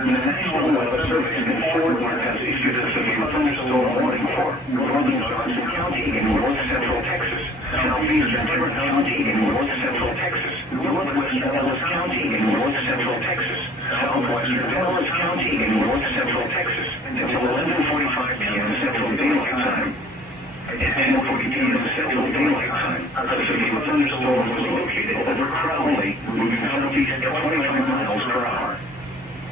The National Weather Service in Fort Worth has issued a severe thunderstorm warning for northern Johnson County in north central Texas, southeastern Tarrant County in north central Texas, northwest Ellis County in north central Texas, southwestern Ellis County in north central Texas until 11:45 p.m. Central Daylight Time. At 10:40 p.m. Central Daylight Time, a severe thunderstorm was located over Crowley, moving southeast at 25 miles per hour.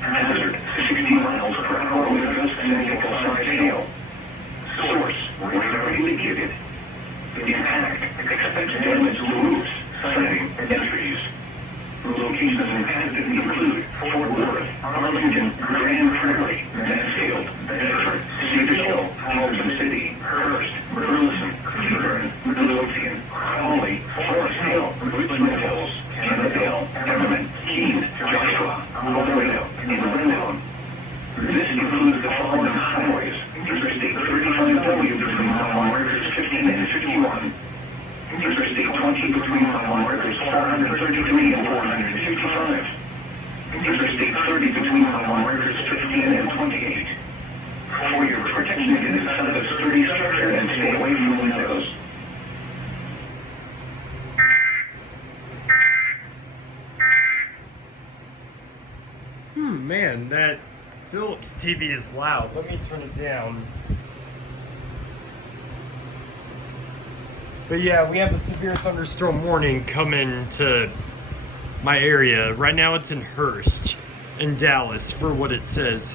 Hazard, 60 miles per hour with gusts and nickel-sized hail. Source, radar indicated. Impact, expect damage to roofs, siding, and trees. Locations impacted include Fort Worth, Arlington, Grand Prairie, Mansfield, Bedford, Cedar Hill, Halton City, Hurst, Burleson, Cleburne, Midlothian, Crowley, Forest Hill, Richland Hills, Annandale, Everman, Keene, Joshua, Laredo, and Rendon. This includes the following highways: Interstate 35W between mile markers 15 and 51. Interstate 20 between mile markers 433 and 455. Interstate 30 between mile markers 15 and 28. For your protection against out of a sturdy structure and stay away from windows. Man, that Philips TV is loud. Let me turn it down. But yeah, we have a severe thunderstorm warning coming to my area. Right now it's in Hurst, in Dallas, for what it says.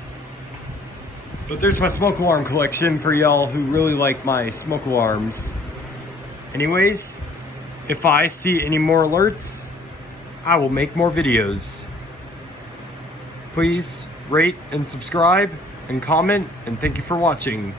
But there's my smoke alarm collection for y'all who really like my smoke alarms. Anyways, if I see any more alerts, I will make more videos. Please rate and subscribe and comment, and thank you for watching.